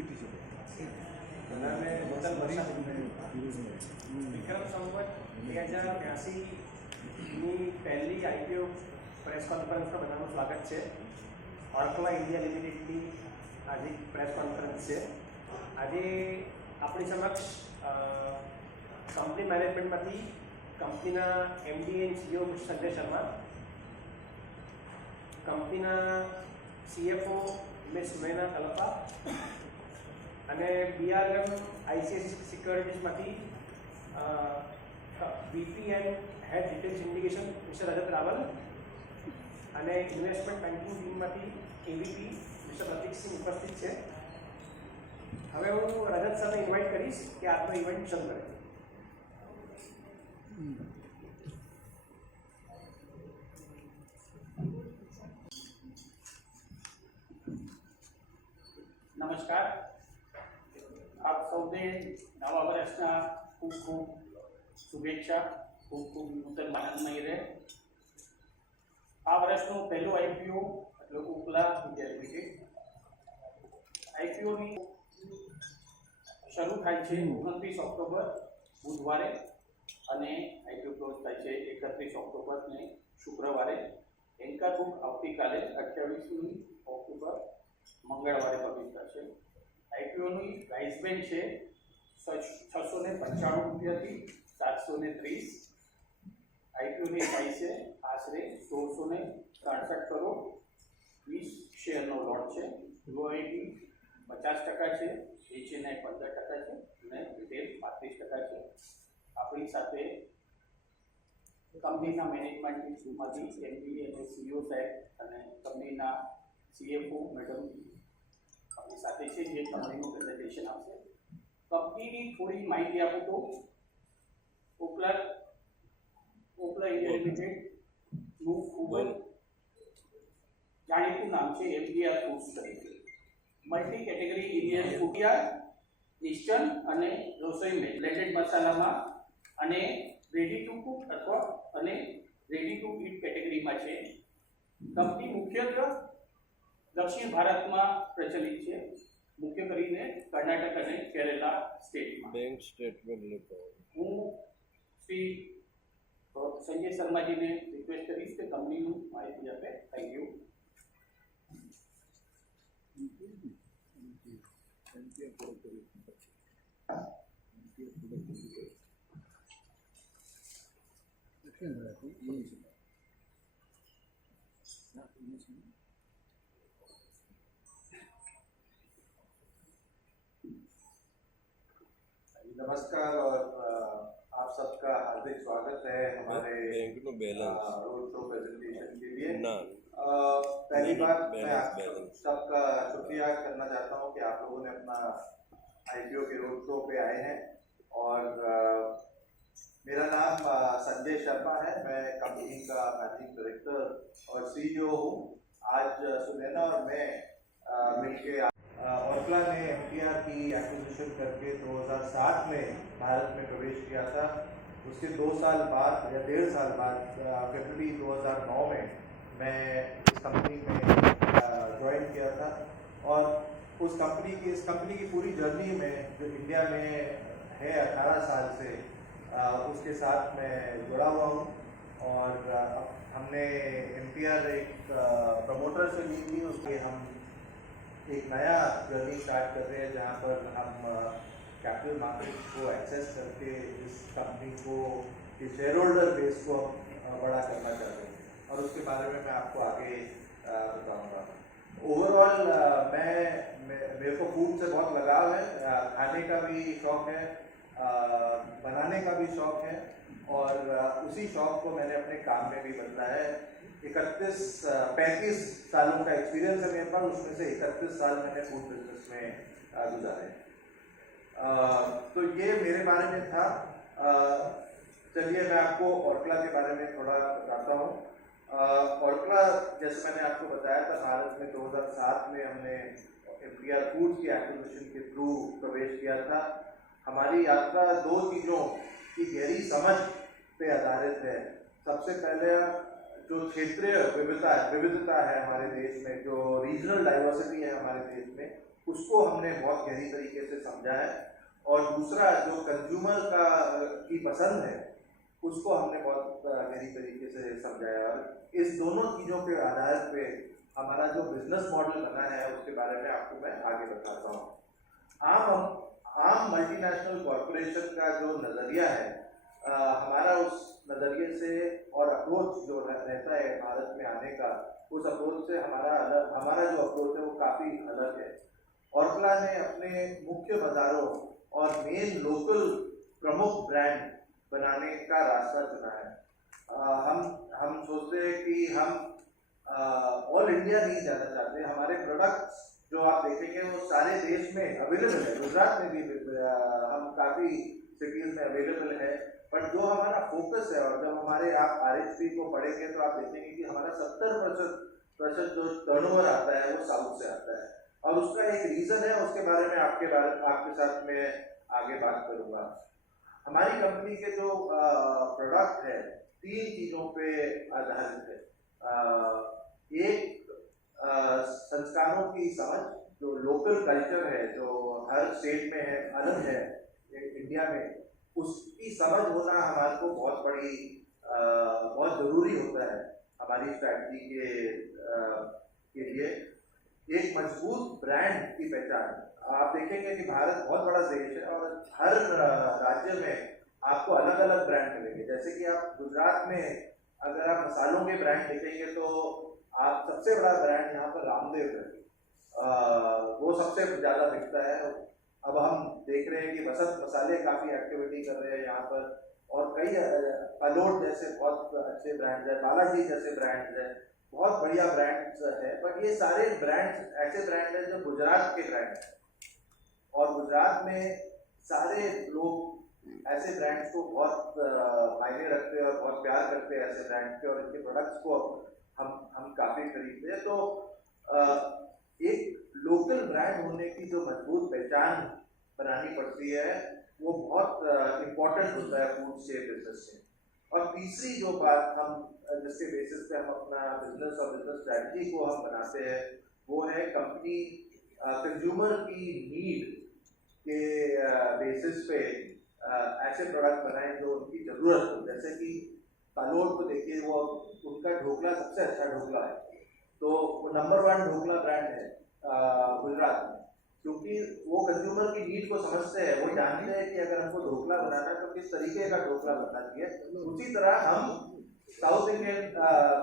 બનાને નૂતન વર્ષ વિક્રમ સંવત 2082ની પહેલી IPO press કોન્ફરન્સમાં બધાનું સ્વાગત છે. ઓર્કલા ઇન્ડિયા લિમિટેડની આજે પ્રેસ કોન્ફરન્સ છે. આજે આપણી સમક્ષ કંપની મેનેજમેન્ટમાંથી કંપનીના MD and CEO Sanjay Sharma, કંપનીના સીએફઓ મિસ મેના કલપા અને બીઆરએમ આઈસીઆઈસી સિક્યોરિટીઝમાંથી VP and head retail syndication mister Rajat Rawal અને ઇન્વેસ્ટમેન્ટ બેન્કિંગ ટીમમાંથી એવીપી મિસ્ટર પ્રતીકસિંહ ઉપસ્થિત છે. હવે હું રજત સરને ઇન્વાઇટ કરીશ કે આપનો ઇવેન્ટ શરૂ કરે. નમસ્કાર. આપ સૌને નવા વર્ષના ખૂબ ખૂબ શુભેચ્છા. ખૂબ ખૂબ નૂતન આનંદમય રહે. આ વર્ષનું પહેલું આઈપીઓ એટલે ઓર્કલા ઇન્ડિયા લિમિટેડ. આઈપીઓની શરૂ થાય છે 29 ઓક્ટોબર બુધવારે અને આઈપીઓ ક્લોઝ થાય છે 31 ઓક્ટોબર ને શુક્રવારે. એન્કર બુક આવતીકાલે 28મી ઓક્ટોબર મંગળવારે પબ્લિશ થશે. આઈપીઓની પ્રાઇસ બેન્ડ છે 695 રૂપિયાથી 730. આઈપીઓની પ્રાઇસ છે આશરે 1667 કરોડ. 20 શેરનો લોટ છે. રોયલ્ટી 50% છે, એચએનઆઈ 15% છે અને રિટેલ 35% છે. આપણી સાથે કંપનીના મેનેજમેન્ટમાંથી એમડી અને સીઈઓ સાહેબ અને કંપનીના સીએફઓ મેડમ આપણી સાથે છે, જે કંપનીનું પ્રેઝન્ટેશન આપશે. કંપનીની થોડી માહિતી આપું તો ઓર્કલા ઇન્ડિયા લિમિટેડનું ખૂબ જ જાણીતું નામ છે એમડીઆર ફૂડ્સ તરીકે. મલ્ટી કેટેગરી ઇન્ડિયન ફૂડવેર, ઇસ્ટર્ન અને રસોઈ મેં બ્લેન્ડેડ મસાલામાં અને રેડી ટુ કુક અથવા અને રેડી ટુ ઈટ કેટેગરીમાં છે. કંપની મુખ્યત્વે દક્ષિણ ભારતમાં પ્રચલિત છે, મુખ્ય કરીને કર્ણાટક અને કેરલા સ્ટેટમાં. બેંક સ્ટેટમેન્ટ લેતો હું શ્રી સંજય શર્માજીને રિક્વેસ્ટ કરીશ કે કંપનીનું માહિતી આપે. Thank you. नमस्कार और आप सबका हार्दिक स्वागत है हमारे bank no balance road show presentation के लिए. ना पहली बात मैं बैलेंस आप सबका शुक्रिया करना चाहता हूं कि आप लोगों ने अपना आईपीओ के रोड शो पे आए हैं. और मेरा नाम संजय शर्मा है. मैं कंपनी का मैनेजिंग डायरेक्टर और सीईओ हूं. आज सुनैना और मैं मिलके ओर्कला ने एमटीआर की एक्विजिशन करके 2007 में भारत में प्रवेश किया था. उसके 2 साल बाद या 1.5 साल बाद फरवरी 2009 में मैं इस कंपनी में ज्वाइन किया था. और इस कंपनी की पूरी जर्नी में जो इंडिया में है 18 साल से उसके साथ मैं जुड़ा हुआ हूँ. और हमने एमटीआर एक प्रमोटर से ली थी. उसके हम एक नया जर्नी स्टार्ट कर रहे हैं जहाँ पर हम कैपिटल मार्केट को एक्सेस करके इस कंपनी को के शेयर होल्डर बेस को बड़ा करना चाहते हैं. और उसके बारे में मैं आपको आगे बताऊंगा. ओवरऑल मेरे को फूड से बहुत लगाव है. खाने का भी शौक है, बनाने का भी शौक है. और उसी शौक को मैंने अपने काम में भी बदला है. 35 सालों का एक्सपीरियंस है मेरे पास. उसमें से 31 साल मैंने फूड बिजनेस में गुजारे. तो ये मेरे बारे में था. चलिए मैं आपको ओर्कला के बारे में थोड़ा बताता हूँ. ओर्कला जैसे मैंने आपको बताया था, भारत में 2007 में हमने एमटीआर फूड्स की एक्विजिशन के थ्रू प्रवेश किया था. हमारी यात्रा 2 चीज़ों की गहरी समझ पे आधारित है. सबसे पहले जो क्षेत्रीय विविधता है हमारे देश में, जो रीजनल डाइवर्सिटी है हमारे देश में, उसको हमने बहुत गहरी तरीके से समझा है। और दूसरा जो कंज्यूमर की पसंद है उसको हमने बहुत गहरी तरीके से समझाया। और इस दोनों चीज़ों के आधार पे हमारा जो बिजनेस मॉडल बना है उसके बारे में आपको मैं आगे बताता हूँ। आम मल्टीनेशनल कॉरपोरेशन का जो नज़रिया है, हमारा उस नज़रिए से और अप्रोच जो रहता है भारत में आने का, उस अप्रोच से हमारा जो अप्रोच है वो काफ़ी अलग है। ऑर्कला ने अपने मुख्य बाजारों और मेन लोकल प्रमुख ब्रांड बनाने का रास्ता चुना है। हम सोचते हैं कि हम ऑल इंडिया नहीं जाना चाहते। हमारे प्रोडक्ट्स जो आप देखेंगे वो सारे देश में अवेलेबल है। गुजरात में भी हम काफ़ी सिटीज़ में अवेलेबल है, बट जो हमारा फोकस है, और जब हमारे आप RHP को पढ़ेंगे तो आप देखेंगे कि हमारा 70% जो टर्नओवर आता है वो साउथ से आता है। और उसका एक रीज़न है, उसके बारे में आपके साथ में आगे बात करूँगा। हमारी कंपनी के जो प्रोडक्ट है 3 चीज़ों पे आधारित है। एक संस्कारों की समझ, जो लोकल कल्चर है जो हर स्टेट में है, अलग है इंडिया में, उसकी समझ होना हमारे को बहुत ज़रूरी होता है हमारी स्ट्रैटेजी के लिए। एक मजबूत ब्रांड की पहचान। आप देखेंगे कि भारत बहुत बड़ा देश है और हर राज्य में आपको अलग अलग ब्रांड मिलेंगे। जैसे कि आप गुजरात में अगर आप मसालों के ब्रांड देखेंगे तो आप सबसे बड़ा ब्रांड यहाँ पर रामदेव है, वो सबसे ज़्यादा बिकता है। अब हम देख रहे हैं कि बसंत मसाले काफ़ी एक्टिविटी कर रहे हैं यहाँ पर, और कई अलोट जैसे बहुत अच्छे ब्रांड्स हैं, बालाजी जैसे ब्रांड्स हैं, बहुत बढ़िया ब्रांड्स है। बट ये सारे ब्रांड्स ऐसे ब्रांड हैं जो गुजरात के ब्रांड हैं, और गुजरात में सारे लोग ऐसे ब्रांड्स को बहुत मायने रखते हैं और बहुत प्यार करते हैं ऐसे ब्रांड्स के, और इनके प्रोडक्ट्स को हम काफ़ी खरीदते हैं। तो एक लोकल ब्रांड होने की जो मजबूत पहचान बनानी पड़ती है वो बहुत इम्पोर्टेंट होता है फूड से बिजनेस में। और तीसरी जो बात जिसके बेसिस पे हम अपना बिजनेस और बिजनेस स्ट्रैटेजी को हम बनाते हैं वो है कंपनी कंज्यूमर की नीड के बेसिस पे ऐसे प्रोडक्ट बनाएं जो उनकी ज़रूरत हो। जैसे कि कालोड को देखिए, वो उनका ढोकला सबसे अच्छा ढोकला है, तो वो नंबर 1 ढोकला ब्रांड है गुजरात में, क्योंकि वो कंज्यूमर की नीड को समझते हैं। वो जानते हैं कि अगर हमको ढोकला बनाना है तो किस तरीके का ढोकला बनना चाहिए। उसी तरह हम साउथ इंडियन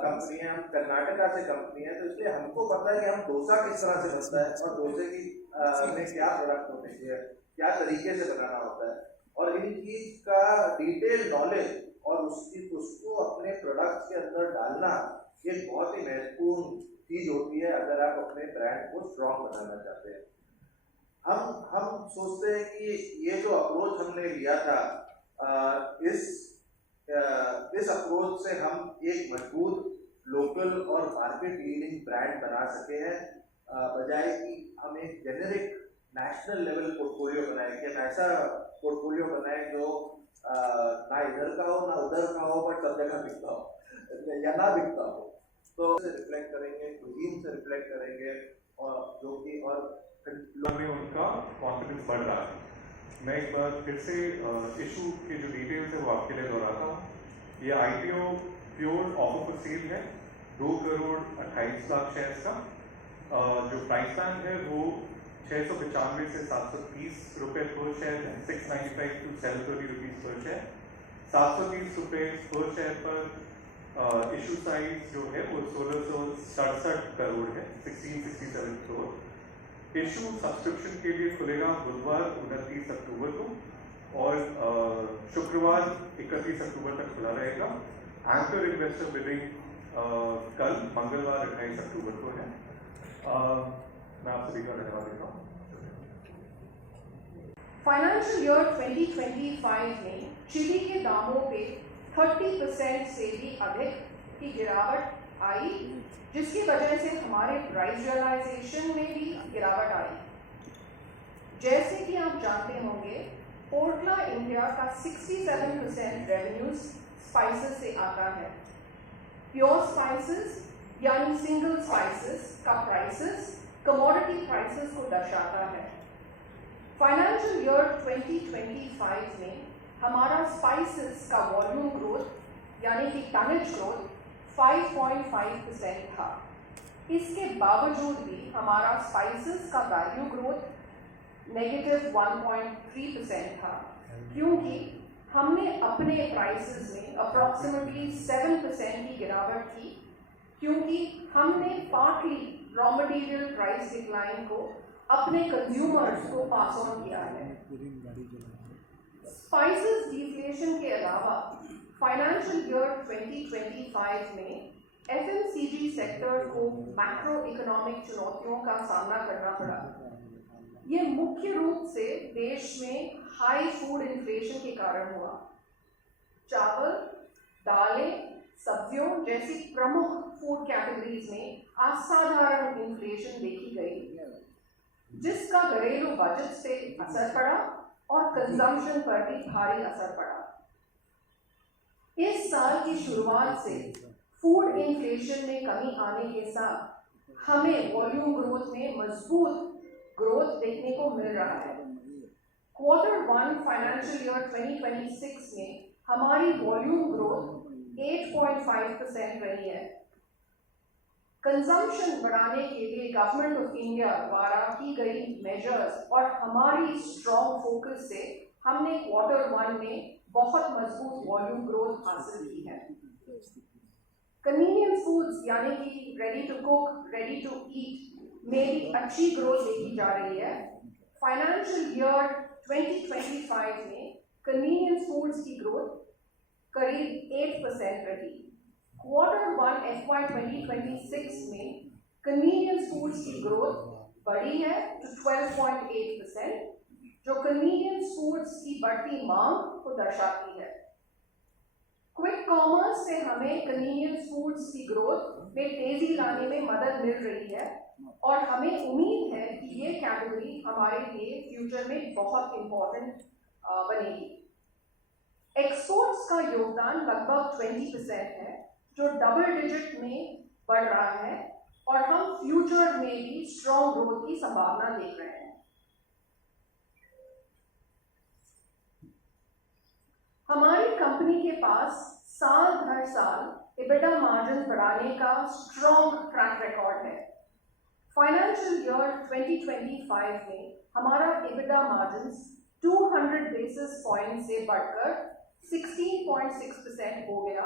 कंपनी है, हम कर्नाटका से कंपनी है, तो इसलिए हमको पता है कि हम डोसा किस तरह से बनता है और डोसे की में क्या प्रोडक्ट होने चाहिए, क्या तरीके से बनाना होता है, और इन चीज का डिटेल नॉलेज और उसको अपने प्रोडक्ट्स के अंदर डालना एक बहुत ही महत्वपूर्ण चीज होती है अगर आप अपने ब्रांड को स्ट्रॉन्ग बनाना चाहते हैं। हम सोचते हैं कि ये जो अप्रोच हमने लिया था, इस अप्रोच से हम एक मजबूत लोकल और मार्केट लीडिंग ब्रांड बना सके हैं, बजाय कि हम एक जेनेरिक नेशनल लेवल पोर्टफोलियो बनाए, कि हम ऐसा पोर्टफोलियो बनाए जो ना इधर का हो ना उधर का हो, बट सब जगह बिकता हो या ना बिकता हो। तो से रिफ्लेक्ट करेंगे, कुजीन से रिफ्लेक्ट करेंगे, और जो कि और में उनका कॉन्फिडेंस बढ़ रहा है। मैं एक बार फिर से इशू के जो डिटेल्स है वो आपके लिए दोहराता हूँ। ये IPO pure offer for sale है, 2,28,00,000 शेयर्स का। जो प्राइस प्लान है वो 695 से 730 रुपये पर शेयर है, 695 to 730 रुपीज़ पर शेयर। 730 रुपये पर शेयर पर इशू साइज जो है वो 1667 करोड़ है, 1667 करोड़। इशू सब्सक्रिप्शन के लिए खुलेगा बुधवार 29 अक्टूबर को, और शुक्रवार 31 अक्टूबर तक खुला रहेगा। एंकर इन्वेस्टर बिडिंग कल मंगलवार 28 अक्टूबर को है। मैं आप सभी का धन्यवाद देता हूँ। फाइनेंशियल ईयर 2025 में चीनी के दामों पे 30% से भी अधिक की गिरावट आई, जिसकी वजह से हमारे प्राइस रियलाइजेशन में भी गिरावट आई। जैसे कि आप जानते होंगे, पोर्टला इंडिया का 67% रेवेन्यूज स्पाइसेस से आता है। प्योर स्पाइसेस यानी सिंगल स्पाइसेस का प्राइसेस कमोडिटी प्राइसेस को दर्शाता है। फाइनेंशियल ईयर 2025 में हमारा स्पाइसेस का वॉल्यूम ग्रोथ यानी कि टनेज ग्रोथ 5.5% था। इसके बावजूद भी हमारा स्पाइसेस का वैल्यू ग्रोथ नेगेटिव 1.3% था, क्योंकि हमने अपने प्राइसेस में अप्रॉक्सीमेटली 7% की गिरावट की, क्योंकि हमने partly raw material price decline को अपने कंज्यूमर्स को पास ऑन किया है। स्पाइसेस डिफ्लेशन के अलावा फाइनेंशियल ईयर 2025 में एफएमसीजी सेक्टर को मैक्रो इकोनॉमिक चुनौतियों का सामना करना पड़ा। ये मुख्य रूप से देश में हाई फूड इन्फ्लेशन के कारण हुआ। चावल, दालें, सब्जियों जैसी प्रमुख फूड कैटेगरीज में असाधारण इन्फ्लेशन देखी गई, जिसका घरेलू बजट से असर पड़ा और कंजम्पशन पर भी भारी असर पड़ा। इस साल की शुरुआत से फूड इन्फ्लेशन में कमी आने के साथ हमें वॉल्यूम ग्रोथ में मजबूत ग्रोथ देखने को मिल रहा है। क्वार्टर 1 फाइनेंशियल ईयर 2026 में हमारी वॉल्यूम ग्रोथ 8.5% रही है। कंजम्पशन बढ़ाने के लिए गवर्नमेंट ऑफ इंडिया द्वारा की गई मेजर्स और हमारी स्ट्रॉन्ग फोकस से हमने क्वार्टर 1 में बहुत मजबूत वॉल्यूम ग्रोथ हासिल की है। कन्वीनियंस फूड्स यानी कि ready to cook, ready to eat में भी अच्छी ग्रोथ देखी जा रही है। फाइनेंशियल ईयर 2025 में कन्वीनियंस फूड्स की ग्रोथ करीब 8% रही। क्वार्टर 1 FY 2026 में कन्वीनियंस फूड्स की ग्रोथ बढ़ी है to 12.8%, जो कन्वीनियंस फूड्स की बढ़ती मांग को दर्शाती है। क्विक कॉमर्स से हमें कन्वीनियंस फूड्स की ग्रोथ में तेजी लाने में मदद मिल रही है और हमें उम्मीद है कि ये कैटेगरी हमारे लिए फ्यूचर में बहुत इम्पोर्टेंट बनेगी। एक्सपोर्ट्स का योगदान लगभग 20% है, जो डबल डिजिट में बढ़ रहा है और हम फ्यूचर में भी स्ट्रॉन्ग ग्रोथ की संभावना देख रहे हैं। हमारी कंपनी के पास साल भर साल EBITDA मार्जिन बढ़ाने का स्ट्रॉन्ग ट्रैक रिकॉर्ड है। फाइनेंशियल ईयर 2025 में हमारा EBITDA मार्जिन 200 बेसिस पॉइंट से बढ़कर 16.6% हो गया,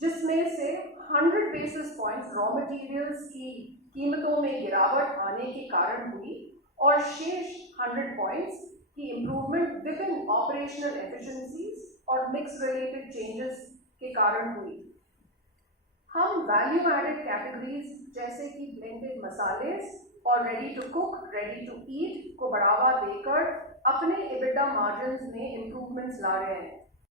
जिसमें से 100 बेसिस पॉइंट्स रॉ मटेरियल्स की कीमतों में गिरावट आने के कारण हुई और शेष 100 पॉइंट्स की इम्प्रूवमेंट विभिन्न ऑपरेशनल एफिशिएंसीज और मिक्स रिलेटेड चेंजेस के कारण हुई। हम वैल्यू एडेड कैटेगरीज जैसे कि ब्लेंडेड मसाले और ready to cook, ready to eat को बढ़ावा देकर अपने EBITDA मार्जिन्स में इम्प्रूवमेंट्स ला रहे हैं।